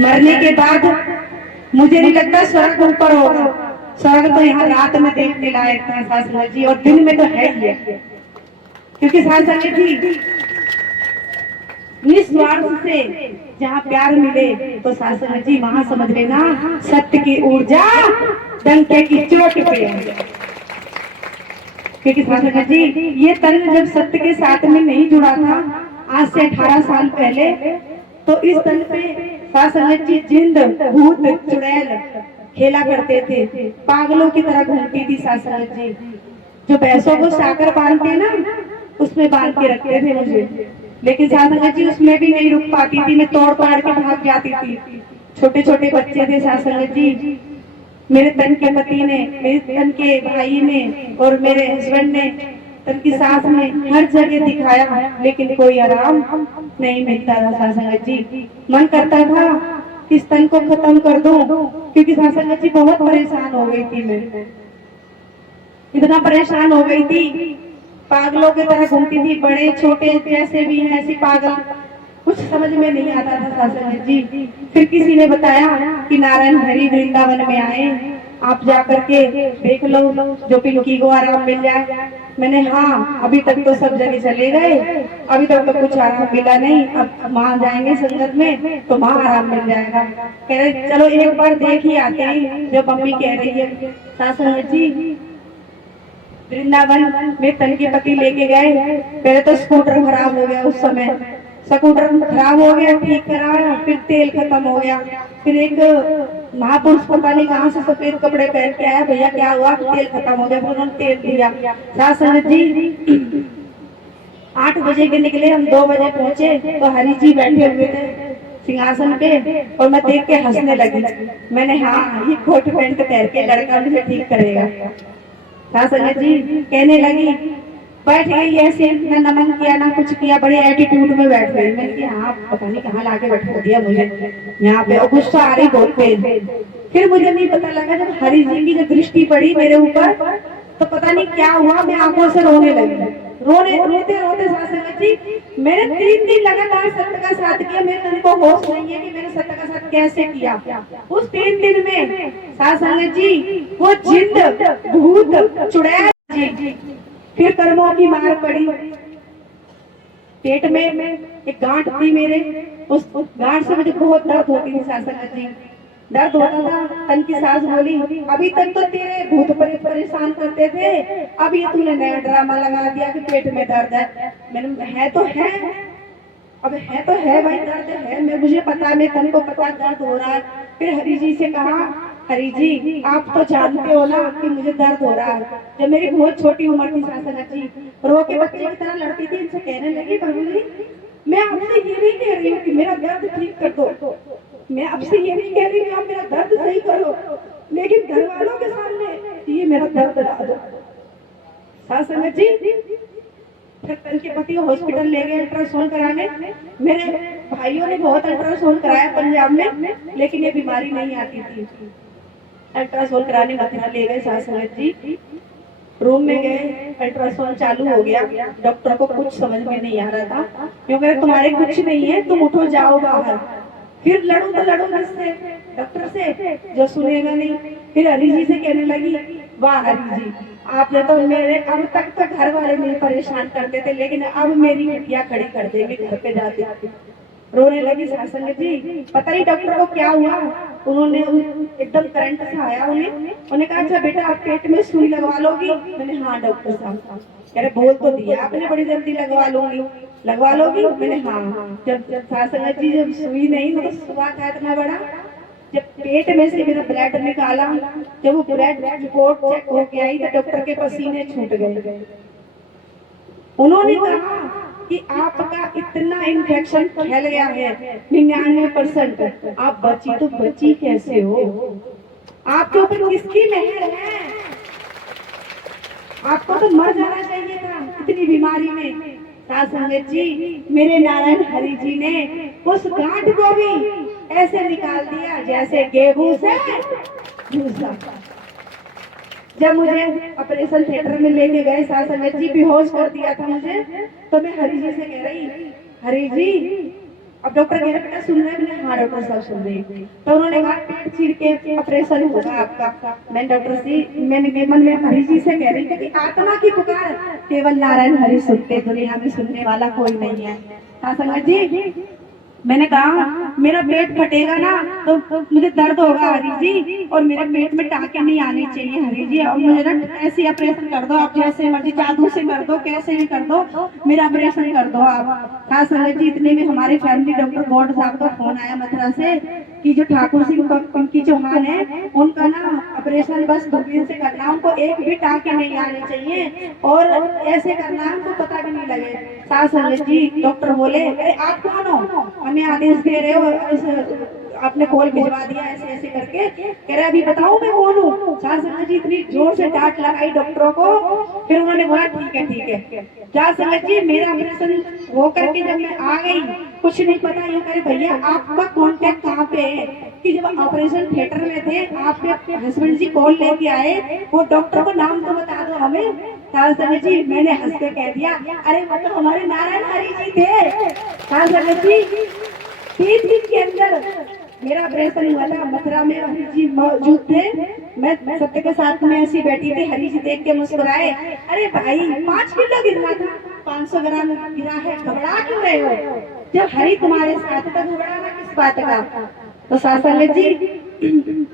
मरने के बाद मुझे नहीं लगता स्वर्ग ऊपर होगा। स्वर्ग तो यहाँ रात में देखने लायक था सास संगत जी, और दिन में तो है ही है। क्योंकि सास संगत जी निस्वार्थ से जहाँ प्यार मिले तो सास संगत जी वहां समझ लेना सत्य की ऊर्जा डंके की चोट पे है। क्योंकि सास संगत जी ये तन जब सत्य के साथ में नहीं जुड़ा था आज से 18 साल पहले, तो इस तन पे सास संगत जी जिंद भूत चुड़ैल खेला करते थे, पागलों की तरह घूमती थी सास संगत जी। जो भैंसों को साकर बांधते हैं ना उसमें बांध के रखते थे मुझे, लेकिन सास संगत जी उसमें भी नहीं रुक पाती थी, मैं तोड़ पाड़ के भाग जाती थी। छोटे छोटे बच्चे थे सास संगत जी, मेरे तन के पति ने, मेरे तन के भाई ने और मेरे हस्बैंड ने, तन की सास ने हर जगह दिखाया, लेकिन कोई आराम नहीं मिलता था सास संगत जी। मन करता था इस तन को खत्म कर दूं, क्योंकि सास संगत जी बहुत परेशान हो गई थी। मैं इतना परेशान हो गई थी, पागलों की तरह घूमती थी, बड़े छोटे जैसे भी हैं ऐसी पागल, कुछ समझ में नहीं आता था सास संगत जी। फिर किसी ने बताया कि नारायण हरि वृंदावन में आए, आप जा करके देख लो जो पिंकी को आराम मिल जाए। मैंने हाँ अभी तक तो सब जगह चले गए, अभी तक तो कुछ आराम मिला नहीं, अब वहां जाएंगे संगत में तो वहां आराम मिल जाएगा। कह रहे चलो एक बार देख ही आते हैं, जो मम्मी कह रही है। सास संगत जी वृंदावन में तन के पति लेके गए, पहले तो स्कूटर खराब हो गया, उस समय स्कूटर खराब हो गया, ठीक कराया, फिर तेल खत्म हो गया। फिर एक महापुरुष पता नहीं कहाँ से सफेद कपड़े पहन के आया, भैया क्या हुआ, तेल खत्म हो गया, फिर उन्होंने तेल दिया। सास संगत जी 8 बजे के निकले, हम 2 बजे पहुंचे तो हरि जी बैठे हुए थे सिंहासन पे, और मैं देख के हंसने लगी। मैंने हाँ ये कोट पहन के तैर के लड़का मुझे ठीक करेगा। सास संगत जी कहने लगी, बैठ गई ऐसे, ना नमन किया ना कुछ किया, बड़े एटीट्यूड में बैठ गई। मैंने कहा हाँ पता नहीं कहाँ लाके बैठा दिया मुझे यहाँ पे, और गुस्सा आ रही बहुत तेज। फिर मुझे नहीं पता लगा, जब हरि जी की जब दृष्टि पड़ी मेरे ऊपर तो पता नहीं क्या हुआ, मैं आंखों से रोने लगी। रोते रोते सास संगत जी मैंने 3 दिन लगातार सत्य का साथ किया, मेरे तन को होश नहीं है कि मैंने सत्य का साथ कैसे किया। उस 3 दिन में सास संगत जी वो जिंद भूत चुड़ैल जी, फिर कर्मों की मार पड़ी। पेट में एक गांठ थी मेरे, उस गांठ से मुझे बहुत दर्द होती थी सास संगत जी, दर्द होता था। तन की सास बोली अभी तक तो तेरे भूत परेशान करते थे, अब ये तूने नया ड्रामा लगा दिया कि पेट में दर्द है। मैंने है तो है, अब है तो है भाई, दर्द है, मैं मुझे पता, मैं तन को पता दर्द हो रहा है। फिर हरि जी से कहा, हरि जी आप तो जानते हो ना कि मुझे दर्द हो रहा है। जब मेरी बहुत छोटी उम्र थी सास संगत जी, रो के बच्चे की तरह लड़ती थी, इनसे कहने लगी बबली मैं आपसे ये नहीं कह रही हूँ कि मेरा दर्द ठीक कर दो, मैं आपसे ये नहीं कह रही कि आप मेरा दर्द सही करो, लेकिन घर वालों के सामने ये मेरा दर्द ला दो। सास संगत जी फिर तन के पति को हॉस्पिटल ले गए अल्ट्रासाउंड कराने। मेरे भाइयों ने बहुत अल्ट्रासाउंड कराया पंजाब में, लेकिन ये बीमारी नहीं आती थी। अल्ट्रासाउंड कराने मथुरा ले गए सास संगत जी, रूम में गए, अल्ट्रासाउंड चालू हो गया। डॉक्टर को कुछ समझ में नहीं आ रहा था, क्योंकि तुम्हारे कुछ नहीं है, तुम उठो जाओ बाहर। फिर लड़ू तो लड़ू किससे, डॉक्टर से, जो सुनेगा नहीं। फिर हरि जी से कहने लगी वाह हरि जी आपने तो मेरे, अब तक तो घर वाले नहीं परेशान करते थे, लेकिन अब मेरी हड्डियां खड़ी कर देंगे घर पे जाते। रोने लगी सास संगत जी, पता नहीं डॉक्टर को क्या हुआ, उन्होंने एकदम करंट सा आया उन्हें कहा अच्छा बेटा आप पेट में सुई लगवा लोगी। मैंने हाँ डॉक्टर साहब, कह रहे बोल तो दिया आपने बड़ी जल्दी लगवा लोगी। मैंने हाँ। जब सास संगत जी जब सुई नहीं तो सुबह था इतना बड़ा, जब पेट में से मेरा ब्लड निकाला, जब वो ब्लड रिपोर्ट चेक हो के आई तो डॉक्टर के पसीने छूट गए। उन्होंने कहा कि आपका इतना इन्फेक्शन फैल गया है 99%, आप बची तो बची कैसे हो, आपके ऊपर किसकी मेहर है, आपको तो मर जाना चाहिए था इतनी बीमारी में। सास संगत जी मेरे नारायण हरि जी ने उस गांठ को भी ऐसे निकाल दिया जैसे गेहूं से भूसा। जब मुझे ऑपरेशन थिएटर में लेके गए सास संगत जी बेहोश कर दिया था मुझे, तो मैं हरि जी से कह रही हरि जी अब डॉक्टर कह रहे बेटा सुन रहे हैं? मैंने हाँ डॉक्टर साहब सुन रही हूँ। तो उन्होंने कहा पेट चीर के ऑपरेशन होगा आपका। मैं डॉक्टर जी मैंने मन में हरि जी से कह रही थी कि आत्मा की पुकार केवल नारायण हरि सुनते, दुनिया में सुनने वाला कोई नहीं है। हाँ संगत जी, मैंने कहा मेरा पेट फटेगा ना तो मुझे दर्द होगा हरि जी, और मेरे पेट में टाँके नहीं आने चाहिए हरि जी, और मुझे ना ऐसी ऑपरेशन कर दो, आप जैसे मर्जी जादू से कर दो, कैसे भी कर दो, मेरा ऑपरेशन कर दो आप। हाँ संगत जी, इतने में हमारे फैमिली डॉक्टर गौड साहब का फोन आया मथुरा से कि जो ठाकुर सिंह पिंकी चौहान है उनका ना ऑपरेशन बस दूरबीन से करना है, उनको एक भी टाँके नहीं आने चाहिए और ऐसे करना है, उनको पता भी नहीं लगे। सास संगत जी डॉक्टर बोले अरे आप कौन हो, हमें आदेश दे रहे हो, आपने कॉल भिजवा दिया ऐसे ऐसे करके, कह रहे अभी बताओ मैं कौन हूँ। सास संगत जी इतनी जोर से डांट लगाई डॉक्टरों को, फिर उन्होंने बोला ठीक है। सास संगत जी मेरा ऑपरेशन हो करके जब मैं आ गई कुछ नहीं पता, यूँ करे भैया आपका कॉन्टेक्ट कहाँ पे है कि जब ऑपरेशन थिएटर में थे आपके हस्बैंड जी कॉल लेके आए, वो डॉक्टर को नाम तो बता दो हमें। सास संगत जी मैंने हंस के कह दिया अरे वो तो हमारे नारायण हरि जी थे। सास संगत जी 3 दिन के अंदर मेरा ऑपरेशन हुआ था, मथुरा में हरि जी मौजूद थे, मैं सत्य के साथ में ऐसी बैठी थी, हरि जी देख के मुस्कुराए, अरे भाई 5 किलो गिरा था, 500 ग्राम गिरा है, घबरा क्यों रहे हो, जब हरि तुम्हारे साथ था घबराना किस बात का। तो सास संगत जी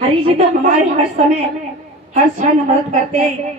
हरि जी तो हमारे हर समय हर क्षण मदद करते हैं।